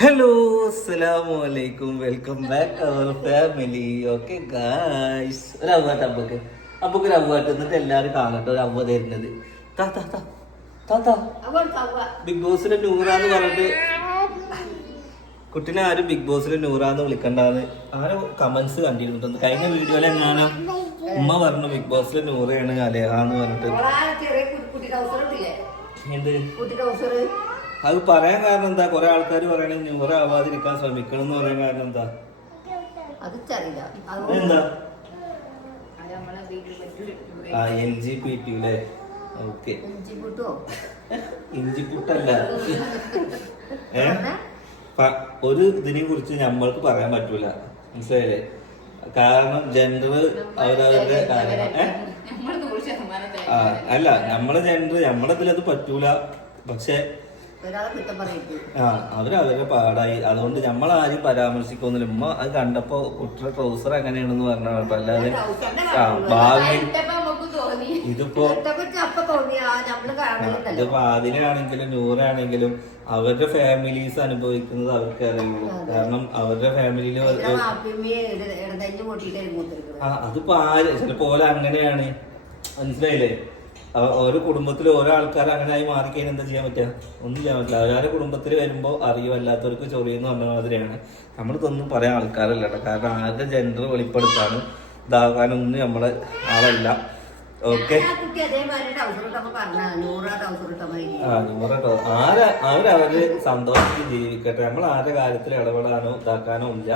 Hello അസ്സലാമലൈക്കും welcome back our family. Okay guys, ഒരു അവ്വാട്ട് അപ്പൊക്ക് ഒരു അവ്വാട്ട് എന്നിട്ട് എല്ലാരും കാണട്ടെ. ഒരു അവ തരുന്നത് ബിഗ് ബോസിലെ നൂറാന്ന് പറഞ്ഞിട്ട് കുട്ടീനെ ആരും ബിഗ് ബോസിലെ നൂറാന്ന് വിളിക്കണ്ടാന്ന് ആരും കമന്റ്സ് കണ്ടിരുന്നു. കഴിഞ്ഞ വീഡിയോയിൽ എങ്ങാനും ഉമ്മ പറഞ്ഞു ബിഗ് ബോസിലെ നൂറയാണ് അലേഹാന്ന് പറഞ്ഞിട്ട്. എന്ത് അത് പറയാൻ കാരണം എന്താ? കുറെ ആൾക്കാർ പറയണ നൂറ് ആവാതിരിക്കാൻ ശ്രമിക്കണം എന്ന് പറയാൻ കാരണം എന്താ? എന്താ LGBT അല്ലേ? ഓക്കെ, ഇഞ്ചിപ്പുട്ടല്ല. ഒരു ഇതിനെ കുറിച്ച് നമ്മൾക്ക് പറയാൻ പറ്റൂല, മനസ്സിലായില്ലേ? കാരണം ജെൻഡർ അവരവരുടെ അല്ല, നമ്മളെ ജെൻഡർ നമ്മളെ ഇതിലത് പറ്റൂല. പക്ഷെ അവരവരുടെ പാടായി, അതുകൊണ്ട് നമ്മളാരും പരാമർശിക്കൊന്നുമില്ല. ഉമ്മ അത് കണ്ടപ്പോ കുട്ടിയുടെ ട്രൗസർ എങ്ങനെയാണെന്ന് പറഞ്ഞ കേട്ടോ. അല്ലാതെ ഭാവിയിൽ ഇതിപ്പോ ആദിലാണെങ്കിലും നൂറാണെങ്കിലും അവരുടെ ഫാമിലീസ് അനുഭവിക്കുന്നത് അവർക്ക് അറിയുള്ളൂ. കാരണം അവരുടെ ഫാമിലിയില് അതിപ്പോ ചിലപ്പോ ഓല അങ്ങനെയാണ്, മനസ്സിലായില്ലേ? ഓരോ കുടുംബത്തിൽ ഓരോ ആൾക്കാർ അങ്ങനെ ആയി മാറിക്കഴിഞ്ഞാൽ എന്താ ചെയ്യാൻ പറ്റുക? ഒന്നും ചെയ്യാൻ പറ്റില്ല. അവരവരുടെ കുടുംബത്തിൽ വരുമ്പോൾ അറിയോ, അല്ലാത്തവർക്ക് ചൊറിയെന്ന് പറഞ്ഞ മാതിരിയാണ്. നമ്മളിതൊന്നും പറയാൻ ആൾക്കാരല്ല കേട്ടോ. കാരണം ആരുടെ ജെൻഡർ വെളിപ്പെടുത്താനും ഇതാകാനൊന്നും നമ്മളെ ആളല്ല. ഓക്കെ, അവരവര് സന്തോഷത്തിൽ ജീവിക്കട്ടെ. നമ്മൾ ആരുടെ കാര്യത്തിൽ ഇടപെടാനോ ഇതാക്കാനോ ഇല്ല.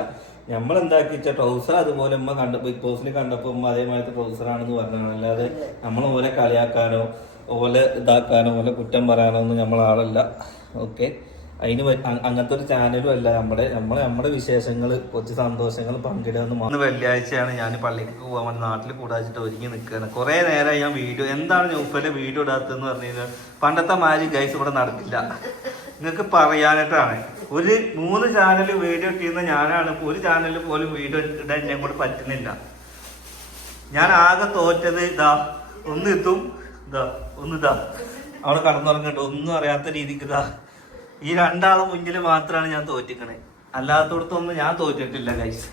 നമ്മളെന്താക്കി വെച്ചാൽ ട്രൗസർ അതുപോലെ ഉമ്മ ബിഗ് ബോസിൽ കണ്ടപ്പോൾ ഉമ്മ അതേമാതിരി ട്രൗസറാണെന്ന് പറഞ്ഞാണ്. അല്ലാതെ നമ്മൾ ഓലെ കളിയാക്കാനോ ഓലെ ഇതാക്കാനോ ഓലെ കുറ്റം പറയാനോ ഒന്നും നമ്മളാളല്ല. ഓക്കെ, അതിന് അങ്ങനത്തെ ഒരു ചാനലും അല്ല. നമ്മുടെ വിശേഷങ്ങൾ കുറച്ച് സന്തോഷങ്ങൾ പങ്കിടുക. വെള്ളിയാഴ്ചയാണ് ഞാൻ പള്ളിക്ക് പോകാൻ നാട്ടിൽ കൂടാച്ചിട്ട് ഒരുങ്ങി നിൽക്കുകയാണ്. കുറേ നേരമായി ഞാൻ വീഡിയോ എന്താണ് ന്യൂഫിലെ വീഡിയോ ഇടാത്തതെന്ന് പറഞ്ഞു കഴിഞ്ഞാൽ പണ്ടത്തെ മാതിരി ഗൈസ് ഇവിടെ നടക്കില്ല. നിങ്ങൾക്ക് പറയാനായിട്ടാണ്. ഒരു 3 ചാനൽ വീഡിയോ ഇട്ടിരുന്ന ഞാനാണ്. ഒരു ചാനലിൽ പോലും വീഡിയോ ഇടാൻ എന്നെ കൂടെ പറ്റുന്നില്ല. ഞാൻ ആകെ തോറ്റത് ഇതാ ഒന്ന് എത്തും ഇതാ അവിടെ കടന്നുറങ്ങട്ടെ ഒന്നും അറിയാത്ത രീതിക്ക് ഇതാ ഈ 2 ആളെ മുന്നിൽ മാത്രമാണ് ഞാൻ തോറ്റിക്കണേ. അല്ലാത്തടത്തൊന്നും ഞാൻ തോറ്റിട്ടില്ല ഗൈസ്.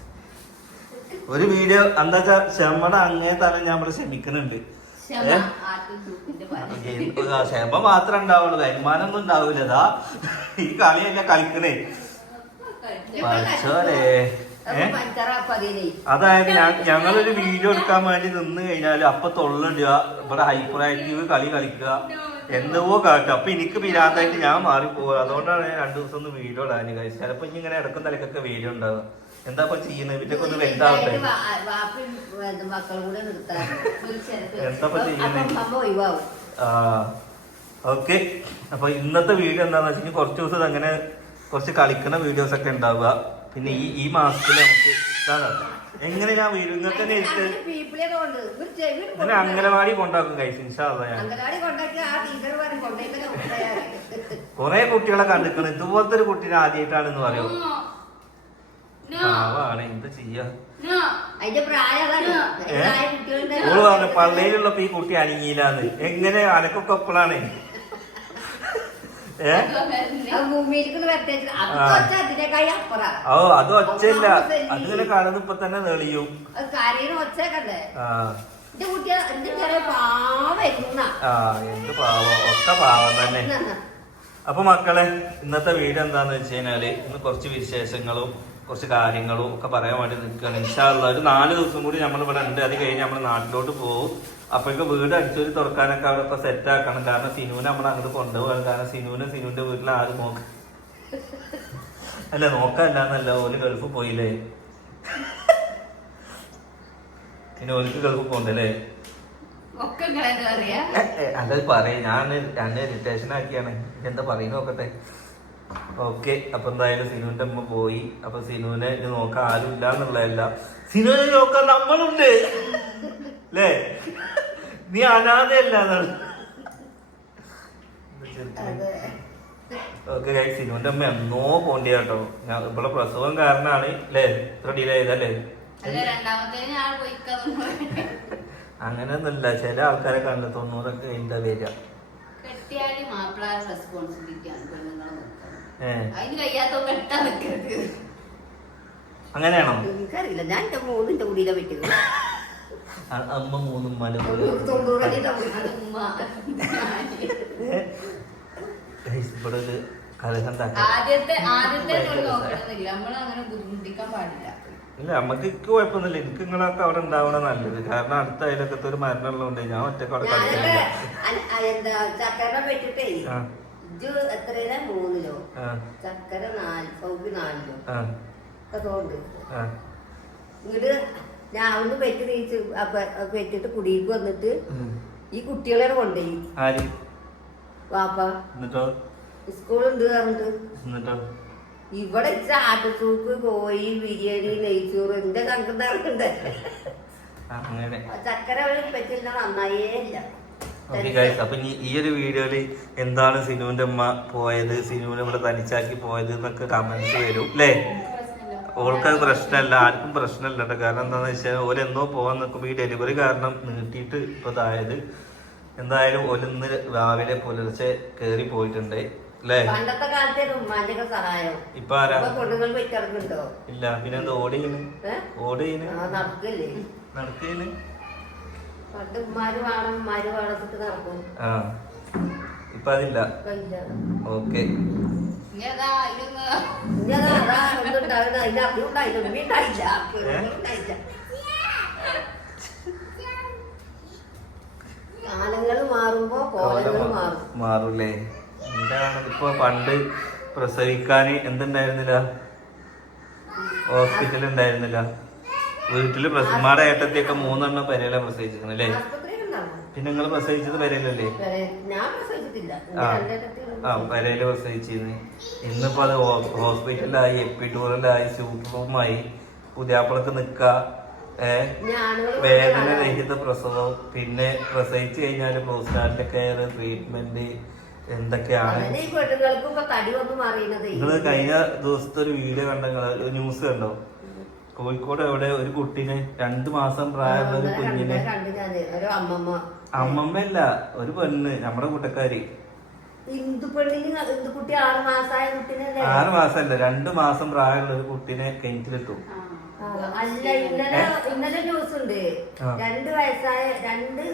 ഒരു വീഡിയോ എന്താ വെച്ചാ ക്ഷമയുടെ അങ്ങേ തലം ഞാൻ ഇവിടെ ക്ഷമിക്കുന്നുണ്ട്. ക്ഷമ മാത്രം ഉണ്ടാവുള്ളൂ, വരുമാനമൊന്നും ഉണ്ടാവൂലതാ. ഈ കളിയല്ല കളിക്കണേ പഠിച്ചോലേ. അതായത് ഞങ്ങളൊരു വീഡിയോ എടുക്കാൻ വേണ്ടി നിന്ന് കഴിഞ്ഞാല് അപ്പൊ തൊള്ളിടുക, ഇവിടെ ഹൈപ്പർ ആക്റ്റീവ് കളി കളിക്കുക, എന്തോ കാട്ടുക. അപ്പൊ എനിക്ക് പിരാന്തായിട്ട് ഞാൻ മാറിപ്പോവുക. അതുകൊണ്ടാണ് 2 ദിവസം ഒന്ന് വീഡിയോ ഇടാൻ കഴിച്ചത്. ചിലപ്പോ ഇനി ഇങ്ങനെ ഇടക്കും തലക്കൊക്കെ വീഡിയോ ഉണ്ടാവുക. എന്താ ഇപ്പൊ ചെയ്യുന്നത്? ഇവറ്റൊക്കെ ഒന്ന് വലുതാവട്ടെ. എന്താ ചെയ്യുന്നത്? ഓക്കെ, അപ്പൊ ഇന്നത്തെ വീഡിയോ എന്താന്ന് വെച്ചാൽ കുറച്ച് ദിവസം അങ്ങനെ കുറച്ച് കളിക്കുന്ന വീഡിയോസ് ഒക്കെ ഉണ്ടാവുക. പിന്നെ ഈ മാസത്തിൽ നമുക്ക് എങ്ങനെ ഞാൻ വീഡിയോ ഇങ്ങനത്തെ ഇങ്ങനെ അംഗനവാടി കൊണ്ടാക്കും കഴിച്ചു. ഇൻഷാ അല്ലാഹ് ഞാൻ കൊറേ കുട്ടികളെ കണ്ടിരിക്കണം. ഇതുപോലത്തെ ഒരു കുട്ടീനെ ആദ്യമായിട്ടാണെന്ന് പറയും. പാവാണ്, എന്താ ചെയ്യാ? ഓള് പറഞ്ഞു പള്ളിയിലുള്ളപ്പോ ഈ കുട്ടി അനങ്ങിയില്ലാന്ന്. എങ്ങനെ അനക്കൊക്കെ എപ്പോഴാണ് അത് ഒച്ചയില്ല, അതിങ്ങനെ കാണുന്ന ഇപ്പൊ തന്നെ തെളിയും. എന്ത് പാവം, ഒക്കെ പാവം തന്നെ. അപ്പൊ മക്കളെ, ഇന്നത്തെ വീഡിയോ എന്താന്ന് വെച്ച് കഴിഞ്ഞാല് ഇന്ന് കുറച്ച് വിശേഷങ്ങളും കുറച്ച് കാര്യങ്ങളും ഒക്കെ പറയാൻ വേണ്ടി നിൽക്കുകയാണ്. ഇൻഷാ അല്ലാഹ് ഒരു 4 ദിവസം കൂടി നമ്മളിവിടെ ഉണ്ട്. അത് കഴിഞ്ഞ് നമ്മൾ നാട്ടിലോട്ട് പോകും. അപ്പോഴേക്ക് വീട് അടിച്ചൊരു തുറക്കാനൊക്കെ അവിടെ ഇപ്പൊ സെറ്റ് ആക്കണം. കാരണം സിനുവിനെ നമ്മൾ അങ്ങോട്ട് കൊണ്ടുപോകാൻ. കാരണം സിനുവിന്റെ വീട്ടിൽ ആരും നോക്കാനല്ല ഓല് ഗൾഫ് പോയില്ലേ. പിന്നെ ഓലിക്ക് ഗൾഫ് പോണ്ടല്ലേ? അല്ല പറയാ, ഞാൻ ഇറിറ്റേഷൻ ആക്കിയാണ്. എന്താ പറയുന്ന നോക്കട്ടെ. ഓക്കെ, അപ്പൊ എന്തായാലും സിനുവിന്റെ അമ്മ പോയി. അപ്പൊ സിനുവിനെ നോക്കാൻ ആരും ഇല്ല എന്നുള്ളതല്ല, സിനുവിനെ നോക്കാൻ നമ്മളുണ്ട് അല്ലേ? നീ അനാഥയല്ല. ഓക്കെ ഗൈസ്, സിനുവിന്റെ അമ്മ എന്നോ പോണ്ടിയ കേട്ടോ. ഇവിടെ പ്രസവം കാരണമാണ് അല്ലേ ഇത്ര ഡിലേ ചെയ്തല്ലേ? അങ്ങനെയൊന്നുമില്ല, ചില ആൾക്കാരെ കണ്ട് 90 കഴിഞ്ഞാ വരിക. അങ്ങനെയാണോ? എനിക്കറിയില്ല, ഞാൻ എന്റെ മൂന്നിന്റെ കൂടിയിലെ പറ്റുക. അമ്മ മൂന്നും മല ഇവിടെ ഒരു ഇല്ല, നമ്മക്ക് എനിക്ക് കുഴപ്പമൊന്നുമില്ല. എനിക്ക് നിങ്ങളൊക്കെ അവിടെ ഉണ്ടാവണ നല്ലത്. കാരണം അടുത്ത അയലൊക്കത്തെ ഒരു മരണമുള്ളതുകൊണ്ട് ഞാൻ ഒറ്റക്ക് അവിടെ ചക്കര വെച്ചിട്ടേ എത്രയില 3 കിലോ ചക്കര 4 കിലോ അതുകൊണ്ട് ഇങ്ങോട്ട് ഞാൻ ഒന്ന് പെറ്റ് നീച്ച് പെറ്റിട്ട് കുടിക്ക് വന്നിട്ട് ഈ കുട്ടികളെ കൊണ്ടുപോയി വാപ്പ സ്കൂളുണ്ട് പറഞ്ഞിട്ട് ഇവിടെ ആട്ടുസൂപ്പ് കോഴി ബിരിയാണി നെയ്ച്ചോറ് എന്റെ കണ്ടുണ്ടാറുണ്ട്. ചക്കര പറ്റില്ല നന്നായേ ഇല്ല. അപ്പൊ ഈ ഒരു വീഡിയോയില് എന്താണ് സിനുവിന്റെ അമ്മ പോയത്, സിനുവിനെ ഇവിടെ തനിച്ചാക്കി പോയത് എന്നൊക്കെ കമന്റ്സ് വരും അല്ലേ? ഓൾക്കത് പ്രശ്നമല്ല, ആർക്കും പ്രശ്നമല്ല കേട്ടോ. കാരണം എന്താണെന്ന് വെച്ചാൽ ഓലെന്നോ പോകാൻ നിൽക്കുമ്പോൾ ഈ ഡെലിവറി കാരണം നീട്ടിയിട്ട് ഇപ്പൊ ഇതായത്. എന്തായാലും ഓലിന്ന് രാവിലെ പുലർച്ചെ കേറി പോയിട്ടുണ്ട് അല്ലേ? പണ്ടത്തെ കാലത്തെ ഉമ്മാന്റെ സഹായം ഇപ്പൊ ആരാ കൊണ്ടുങ്ങൾ വെച്ചിറങ്ങുന്നുണ്ടോ? ഇല്ല. പിന്നെ എന്താ ഓടിയിന് നടക്കല്ലേ നടക്കേന് പണ്ട് ഉമ്മാര് വേണം ഉമ്മാര് വേണത്തിട്ട് നടക്കും. ഇപ്പൊ അതില്ല. ഓക്കെ കാലങ്ങൾ മാറുമ്പോ മാറൂലേ? എന്താണ് ഇപ്പൊ പണ്ട് പ്രസവിക്കാന് എന്തുണ്ടായിരുന്നില്ല, ഹോസ്പിറ്റൽ ഉണ്ടായിരുന്നില്ല. വീട്ടില് ഉമ്മാടെ ഏട്ടത്തിയൊക്കെ 3 എണ്ണം പെരയില പ്രസവിച്ചിരിക്കണല്ലേ? പിന്നെ നിങ്ങൾ പ്രസവിച്ചത് പെരയിലല്ലേ? പെരയില് പ്രസവിച്ചിരുന്നു. ഇന്നിപ്പോ അത് ഹോസ്പിറ്റലിലായി, എപ്പിഡൂറലായി, സൂപ്പറുമായി, പുതിയാപ്പിളക്ക് നിക്ക, വേദന രഹിത പ്രസവം, പിന്നെ പ്രസവിച്ചു കഴിഞ്ഞാല് പോസ്റ്റ്മോർട്ടം കെയർ, ട്രീറ്റ്മെന്റ് എന്തൊക്കെയാണ്. നിങ്ങള് കഴിഞ്ഞ ദിവസത്തെ ഒരു വീഡിയോ കണ്ട, ന്യൂസ് കണ്ടോ? കോഴിക്കോട് എവിടെ ഒരു കുട്ടീനെ 2 മാസം പ്രായമുള്ള ഒരു കുഞ്ഞിനെ, അമ്മമ്മല്ല ഒരു പെണ്ണ്, നമ്മുടെ കൂട്ടക്കാരി, 6 മാസമല്ല 2 മാസം പ്രായമുള്ള ഒരു കുട്ടീനെ കിണറ്റിലിട്ടു. അല്ല, ഇന്നലെ ന്യൂസ് ഉണ്ട്. 2 വയസ്സായ 6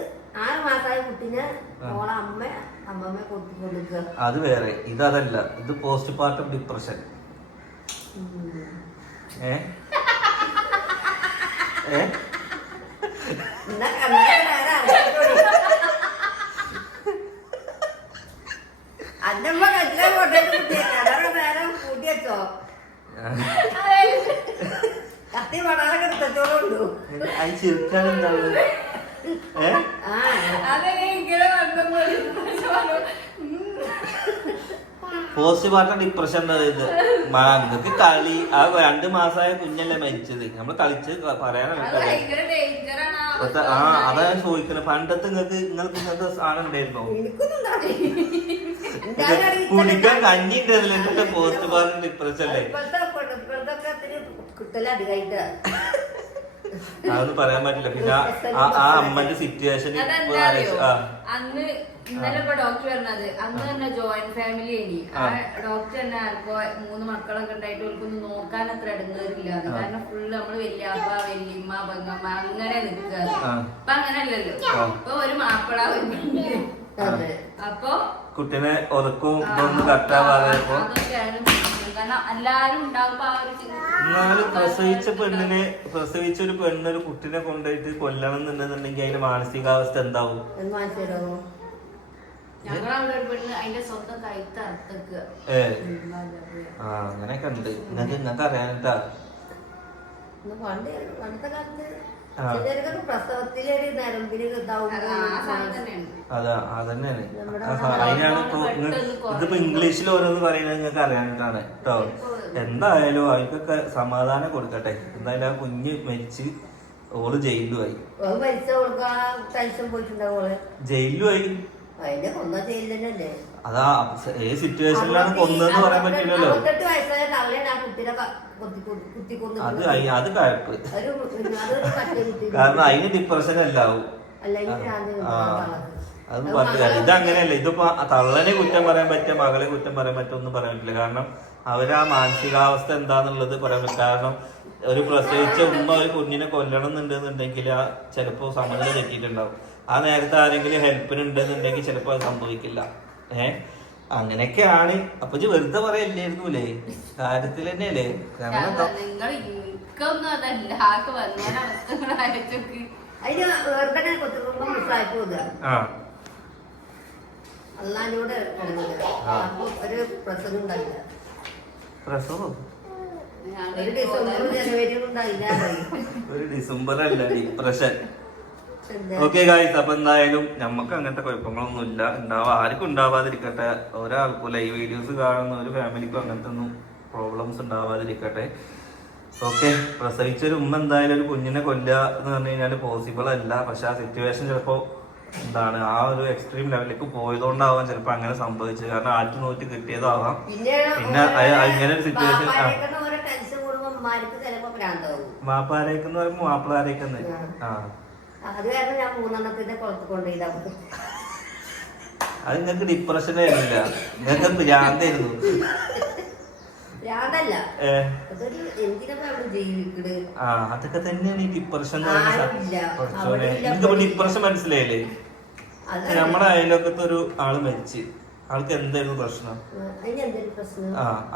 മാസമായ കുട്ടീനെ അമ്മമ്മ കൊടുക്കുക. അത് വേറെ, ഇതല്ല. ഇത് പോസ്റ്റ്മോർട്ടം ഡിപ്രഷൻ. കത്തി പടാറൊക്കെ എടുത്തോളൂ. ചിരിക്കാനെന്താണ്? പോസ്റ്റ്മോർട്ടം ഡിപ്രഷൻ നിങ്ങൾക്ക് കളി. ആ 2 മാസമായ കുഞ്ഞല്ലേ മരിച്ചത്. നമ്മള് കളിച്ച് പറയാനാണ്. അതാ ഞാൻ ചോദിക്കുന്നത്. പണ്ടത്തെ നിങ്ങൾക്ക് ഇങ്ങനത്തെ സാധനം ഉണ്ടായിരുന്നോ? കുടിക്കാൻ കഞ്ഞി ഉണ്ടായിരുന്നില്ല. പോസ്റ്റ്മോർട്ടം ഡിപ്രഷൻ അല്ലേ? അതൊന്നും പറയാൻ പറ്റില്ല. പിന്നെ ആ അമ്മന്റെ സിറ്റുവേഷൻ അന്ന് ഇന്നലെ ഇപ്പൊ ഡോക്ടർ പറഞ്ഞത് അന്ന് തന്നെ ജോയിന്റ് ഫാമിലി ആയി. ആ ഡോക്ടർ തന്നെ ഇപ്പൊ 3 മക്കളൊക്കെ ഉണ്ടായിട്ട് ഓർക്കൊന്നും നോക്കാൻ അത്ര ഇടങ്ങേറില്ല. കാരണം ഫുള്ള് നമ്മള് വല്യാപ്പ വല്യമ്മ പെങ്ങമ്മ അങ്ങനെ നിക്കുക. അപ്പൊ അങ്ങനല്ലല്ലോ. ഇപ്പൊ ഒരു മാപ്പിള അപ്പൊ കുട്ടീനെ ഒതുക്കും ഇതൊന്നും കട്ടാവാതെ അതൊക്കെയാണ്. കാരണം എല്ലാരും ഉണ്ടാകുമ്പോ ആ ഒരു എന്നാലും പ്രസവിച്ച ഒരു പെണ്ണൊരു കുട്ടിനെ കൊണ്ടുപോയിട്ട് കൊല്ലണം എന്നുണ്ടെന്നുണ്ടെങ്കിൽ അതിന്റെ മാനസികാവസ്ഥ എന്താവും? അങ്ങനെയൊക്കെ ഉണ്ട്. നിങ്ങൾക്ക് അറിയാനിട്ടാ. അതാ അതന്നെയാണ്. അതിനാണ് ഇതിപ്പോ ഇംഗ്ലീഷിൽ ഓരോന്ന് പറയുന്നത് നിങ്ങൾക്ക് അറിയാനിട്ടാണ് കേട്ടോ. എന്തായാലും അവർക്കൊക്കെ സമാധാനം കൊടുക്കട്ടെ. എന്തായാലും ആ കുഞ്ഞ് മരിച്ച് ഓള് ജയിലുമായി. ജയിലുമായി. അതാ ഏത് സിറ്റുവേഷനിലാണ് കൊന്നതെന്ന് പറയാൻ പറ്റില്ലല്ലോ. അത് കഴപ്പ്. കാരണം അതിന് ഡിപ്രഷൻ അല്ലാവും. അതൊന്നും പറഞ്ഞ കാര്യം ഇത് അങ്ങനെയല്ല. ഇതിപ്പോ തള്ളനെ കുറ്റം പറയാൻ പറ്റിയ മകളെ കുറ്റം പറയാൻ പറ്റും ഒന്നും പറയാൻ പറ്റില്ല. കാരണം അവരാ മാനസികാവസ്ഥ എന്താന്നുള്ളത് പറയാൻ പറ്റില്ല. കാരണം ഒരു പ്രസവിച്ച ഉമ്മ ഒരു കുഞ്ഞിനെ കൊല്ലണം എന്നുണ്ടെന്നുണ്ടെങ്കിൽ ആ ചിലപ്പോ സമനില തെറ്റിയിട്ടുണ്ടാവും. ആ നേരത്തെ ആരെങ്കിലും ഹെൽപ്പിന് ഉണ്ടെന്നുണ്ടെങ്കിൽ ചിലപ്പോ അത് സംഭവിക്കില്ല. അങ്ങനെയൊക്കെയാണ്. അപ്പൊ ഇത് വെറുതെ പറയല്ലായിരുന്നൂലേ, കാര്യത്തിൽ തന്നെയല്ലേ. നിങ്ങൾ എനിക്കൊന്നും അതല്ല ആക്ക് വന്ന അവസ്ഥകൾ ആലോചിച്ചോക്ക്. അതിന് വെറുതെ കൊത്തുകുമ്പോ മിസ്സായി പോകുക. അള്ളാനോട് അപ്പൊ ഒരു പ്രസവം ഉണ്ടായില്ല. പ്രസവം ഒരു ഡിസംബറും ജനുവരിയും ഉണ്ടായില്ല. ഒരു ഡിസംബർ അല്ല, ഡിപ്രഷൻ. ഓക്കെ ഗായ്സ്, അപ്പൊ എന്തായാലും നമുക്ക് അങ്ങനത്തെ കുഴപ്പങ്ങളൊന്നും ഇല്ല. ആർക്കും ഉണ്ടാവാതിരിക്കട്ടെ. ഒരാൾക്കും ഈ വീഡിയോസ് കാണുന്ന ഒരു ഫാമിലിക്കും അങ്ങനത്തെ ഒന്നും പ്രോബ്ലംസ് ഉണ്ടാവാതിരിക്കട്ടെ. ഓക്കെ, പ്രസവിച്ചൊരു ഉമ്മ എന്തായാലും ഒരു കുഞ്ഞിനെ കൊല്ലുക എന്ന് പറഞ്ഞു കഴിഞ്ഞാൽ പോസിബിൾ അല്ല. പക്ഷെ ആ സിറ്റുവേഷൻ ചിലപ്പോ എന്താണ് ആ ഒരു എക്സ്ട്രീം ലെവലിലേക്ക് പോയതുകൊണ്ടാവാം ചിലപ്പോ അങ്ങനെ സംഭവിച്ചത്. കാരണം ആറ്റ് നോറ്റ് കിട്ടിയതാവാം. പിന്നെ ഇങ്ങനെ ഒരു സിറ്റുവേഷൻ മാപ്പാരേക്കെന്ന് പറയുമ്പോ മാപ്പിളാരേക്കെന്ന് അത് കാരണം ഞാൻ 3 കുളത്ത് കൊണ്ടുപോയില്ല. അത് നിങ്ങൾക്ക് ഡിപ്രഷൻ ആയിരുന്നില്ല, നിങ്ങൾക്ക് ഭ്രാന്തായിരുന്നു. അതൊക്കെ തന്നെയാണ് ഈ ഡിപ്രഷൻ എന്ന് പറയുന്നത്. എനിക്കിപ്പോ ഡിപ്രഷൻ മനസ്സിലായില്ലേ? നമ്മുടെ അയലൊക്കത്തെ ഒരു ആള് മരിച്ച്, ആൾക്ക് എന്തായിരുന്നു പ്രശ്നം?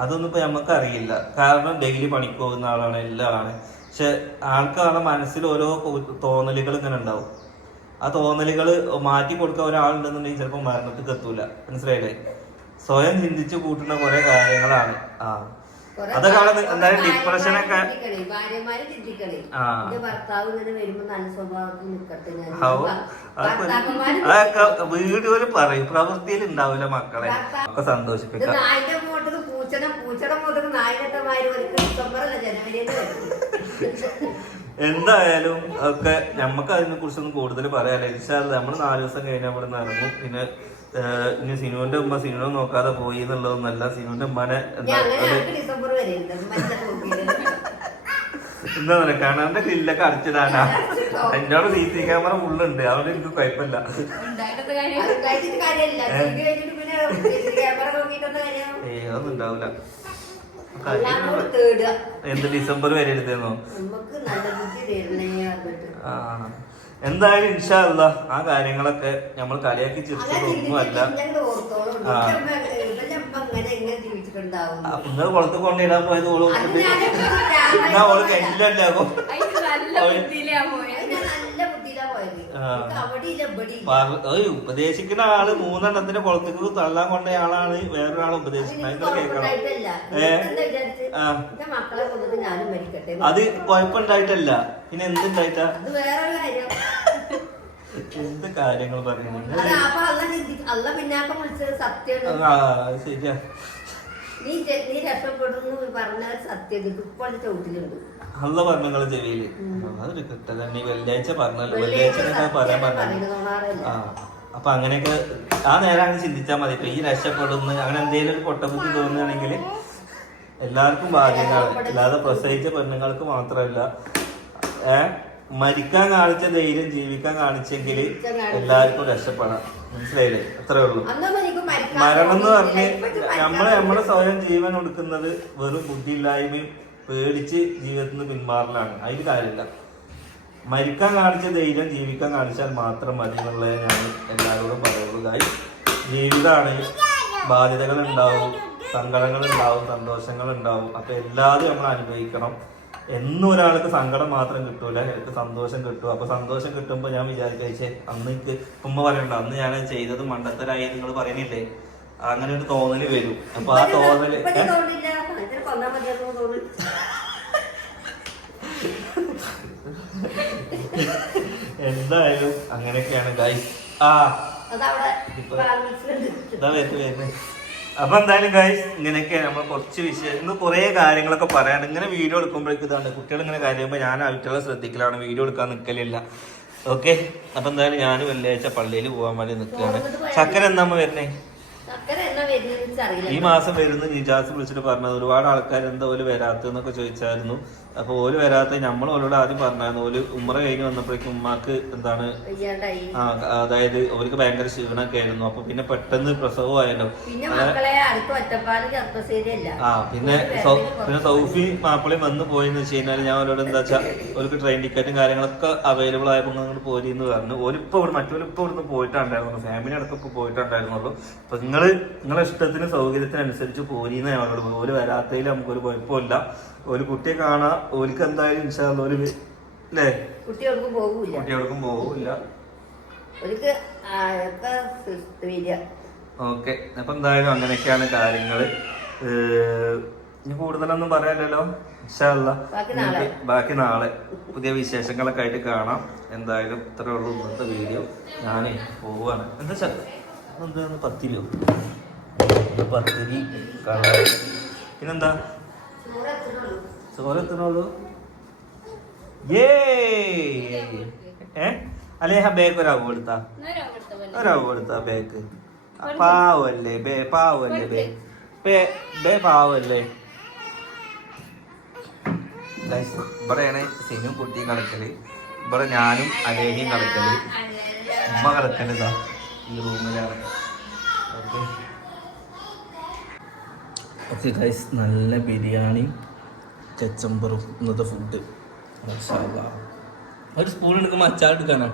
അതൊന്നും ഇപ്പൊ നമുക്ക് അറിയില്ല. കാരണം ഡെയിലി പണിക്ക് പോകുന്ന ആളാണ്, എല്ലാം ആണ്. പക്ഷെ ആൾക്കാരുടെ മനസ്സിൽ ഓരോ തോന്നലുകൾ ഇങ്ങനെ ഉണ്ടാവും. ആ തോന്നലുകൾ മാറ്റി കൊടുക്കാൻ ഒരാളുണ്ടെന്നുണ്ടെങ്കിൽ ചിലപ്പോ മരണത്തിൽ എത്തൂല. മനസ്സിലായില്ലേ? സ്വയം ചിന്തിച്ചു കൂട്ടുന്ന കുറെ കാര്യങ്ങളാണ്. അതൊക്കെ എന്തായാലും ഡിപ്രഷനൊക്കെ അതൊക്കെ വീഡിയോയില് പറയും, പ്രവൃത്തിയിൽ ഉണ്ടാവില്ല മക്കളെ ഒക്കെ സന്തോഷിപ്പിക്കാം. എന്തായാലും ഒക്കെ നമുക്ക് അതിനെ കുറിച്ചൊന്നും കൂടുതൽ പറയാല്ല. ഇൻഷാല്ലാ നമ്മള് 4 ദിവസം കഴിഞ്ഞാൽ ഇവിടെ നിന്ന് ഇറങ്ങും. പിന്നെ ഇനി സിനുവിന്റെ ഉമ്മ സിനുവിനെ നോക്കാതെ പോയി എന്നുള്ളതൊന്നല്ല. സിനുവിന്റെ ഉമ്മാനെ എന്താ പറയാ, കാണാന്റെ ഗ്രില്ലൊക്കെ അടച്ചിടാനാ. എന്നോട് CC ക്യാമറ ഫുള്ളുണ്ട്, അതുകൊണ്ട് എനിക്ക് കുഴപ്പമില്ല. അതൊന്നും ഉണ്ടാവില്ല. എന്ത് ഡിസംബർ വരെ എടുത്തേന്നോ? എന്തായാലും ഇൻഷാ അല്ലാ ആ കാര്യങ്ങളൊക്കെ നമ്മൾ കളിയാക്കി ചിരിച്ചതൊന്നും അല്ല. നിങ്ങൾ കുളത്ത് കൊണ്ടിടാൻ പോയത് ഓള് ഓള് കെട്ടില്ലാകും. ഉപദേശിക്കുന്ന ആള് 3 കുളത്തേക്ക് തള്ളാൻ കൊണ്ട ആളാണ് വേറൊരാളെ ഉപദേശിക്കുന്നത്. കേൾക്കണം. അത് കുഴപ്പമുണ്ടായിട്ടല്ല, പിന്നെ എന്തുണ്ടായിട്ടാ? എന്ത് കാര്യങ്ങൾ പറയുന്നത്? ശരിയാ. അല്ല പറഞ്ഞ ചെവിയില് അതൊരു കിട്ടല. നീ വെള്ളിയാഴ്ച പറഞ്ഞല്ലോ, വെള്ളിയാഴ്ച പറയാൻ പറഞ്ഞു. അപ്പൊ അങ്ങനെയൊക്കെ ആ നേരം അങ്ങനെ ചിന്തിച്ചാൽ മതി. ഇപ്പൊ ഈ രക്ഷപ്പെടുന്നു അങ്ങനെ എന്തെങ്കിലും ഒരു പൊട്ടബുദ്ധി തോന്നുകയാണെങ്കിൽ എല്ലാവർക്കും ബാധ്യതയാണ്. അല്ലാതെ പ്രസവിച്ച പെണ്ണുങ്ങൾക്ക് മാത്രമല്ല. മരിക്കാൻ കാണിച്ച ധൈര്യം ജീവിക്കാൻ കാണിച്ചെങ്കിൽ എല്ലാവർക്കും രക്ഷപ്പെടാം. മനസ്സിലായില്ലേ? അത്രേ ഉള്ളൂ. മരണം എന്ന് പറഞ്ഞ് നമ്മള് സ്വയം ജീവൻ കൊടുക്കുന്നത് വെറും ബുദ്ധിയില്ലായ്മയും പേടിച്ച് ജീവിതത്തിൽ നിന്ന് പിന്മാറലാണ്. അതിന് കാര്യമില്ല. മരിക്കാൻ കാണിച്ച ധൈര്യം ജീവിക്കാൻ കാണിച്ചാൽ മാത്രം മതി എന്നുള്ളത് ഞാൻ എല്ലാവരോടും പറയുള്ളൂ. ജീവിതമാണ്, ബാധ്യതകൾ ഉണ്ടാവും, സങ്കടങ്ങൾ ഉണ്ടാവും, സന്തോഷങ്ങൾ ഉണ്ടാവും. അപ്പൊ എല്ലാതും നമ്മൾ അനുഭവിക്കണം. എന്നും ഒരാൾക്ക് സങ്കടം മാത്രം കിട്ടൂല, എനിക്ക് സന്തോഷം കിട്ടും. അപ്പൊ സന്തോഷം കിട്ടുമ്പോ ഞാൻ വിചാരിച്ചേ അന്ന് എനിക്ക് ഉമ്മ പറയണ്ട അന്ന് ഞാൻ ചെയ്തത് മണ്ടത്തരായി നിങ്ങൾ പറയുന്നില്ലേ, അങ്ങനെ ഒരു തോന്നല് വരും. അപ്പൊ ആ തോന്നല് എന്തായാലും അങ്ങനെയൊക്കെയാണ് ഗൈസ്. വരുന്നത്. അപ്പൊ എന്തായാലും ഗൈസ് ഇങ്ങനെയൊക്കെയാണ് നമ്മൾ കുറച്ച് വിഷയം. ഇന്ന് കുറെ കാര്യങ്ങളൊക്കെ പറയാണ്ട് ഇങ്ങനെ വീഡിയോ എടുക്കുമ്പോഴേക്കും ഇതാണ് കുട്ടികൾ ഇങ്ങനെ കാര്യമ്പോൾ ഞാൻ അവറ്റുള്ള ശ്രദ്ധിക്കലാണ്, വീഡിയോ എടുക്കാൻ നിൽക്കലില്ല. ഓക്കെ, അപ്പൊ എന്തായാലും ഞാൻ വെള്ളിയാഴ്ച പള്ളിയിൽ പോകാൻ വേണ്ടി നിൽക്കുകയാണ്. ചക്കര എന്താ വരുന്നേ? ചക്കര എന്നാ വരുന്നത് അറിയില്ല. ഈ മാസം വരുന്ന നിജാസ് വിളിച്ചിട്ട് പറഞ്ഞത് ഒരുപാട് ആൾക്കാർ എന്താ ഓല് വരാത്തെന്നൊക്കെ ചോദിച്ചായിരുന്നു. അപ്പൊ ഓല് വരാത്ത നമ്മൾ ഓലോട് ആദ്യം പറഞ്ഞായിരുന്നു. ഓല് ഉമ്മറ കഴിഞ്ഞ് വന്നപ്പോഴേക്കും ഉമ്മാക്ക് എന്താണ് വയ്യാണ്ടായി. അതായത് അവർക്ക് ഭയങ്കര ക്ഷീണമൊക്കെ ആയിരുന്നു. അപ്പൊ പിന്നെ പെട്ടെന്ന് പ്രസവമായല്ലോ. പിന്നെ മക്കളെ അടുത്ത് ഒറ്റപ്പാട് ചെറുപ്പശ്ശേരിയല്ല. പിന്നെ സൗഫി മാപ്പിളയും വന്ന് പോയെന്ന് വെച്ച് കഴിഞ്ഞാൽ ഞാൻ അവരോട് എന്താ വെച്ചാൽ അവർക്ക് ട്രെയിൻ ടിക്കറ്റും കാര്യങ്ങളൊക്കെ അവൈലബിൾ ആയപ്പോൾ അങ്ങോട്ട് പോരിന്ന് പറഞ്ഞു. മറ്റൊരിപ്പോ ഇവിടുന്ന് പോയിട്ടുണ്ടായിരുന്നു, ഫാമിലി അടക്കമൊക്കെ പോയിട്ടുണ്ടായിരുന്നുള്ളൂ. അപ്പൊ നിങ്ങളെ ഇഷ്ടത്തിന് സൗകര്യത്തിനനുസരിച്ച് പോരിന്ന് അവരോട് പോയി. ഓല് വരാത്തതിൽ നമുക്കൊരു കുഴപ്പമില്ല. ഒരു കുട്ടിയെ കാണാം, ഓലിക്ക് എന്തായാലും ഇൻഷാല്ല ഒരു അല്ലേ കുട്ടികൾക്കും പോകൂല. ഓക്കെ. അപ്പൊ എന്തായാലും അങ്ങനെയൊക്കെയാണ് കാര്യങ്ങള്. ഇനി കൂടുതലൊന്നും പറയാനില്ലല്ലോ. ഇൻഷാല്ല ബാക്കി നാളെ പുതിയ വിശേഷങ്ങളൊക്കെ ആയിട്ട് കാണാം. എന്തായാലും ഇത്രേ ഉള്ളൂ ഇന്നത്തെ വീഡിയോ. ഞാനേ പോവാണ്. എന്താ പത്തിരിയോ? പത്തിരി പിന്നെന്താ ചോറ് എത്തണുള്ളൂ. അല്ലെ ബേക്ക് ഒരവ് കൊടുത്താ ബേക്ക് പാവല്ലേ പാവല്ലേ. ഇവിടെയാണ് സിനും കുട്ടിയും കളിക്കല്. ഇവിടെ ഞാനും അലേഹിയും കളിക്കല്. ഉമ്മ കളിക്കലിതാ ഈ റൂമിലാണ്. ഓക്കെ ഗൈസ്, നല്ല ബിരിയാണി കച്ചമ്പറും ഇന്നത്തെ ഫുഡ്. ഒരു സ്പൂൺ എടുക്കുമ്പോൾ അച്ചാർ എടുക്കാനാ.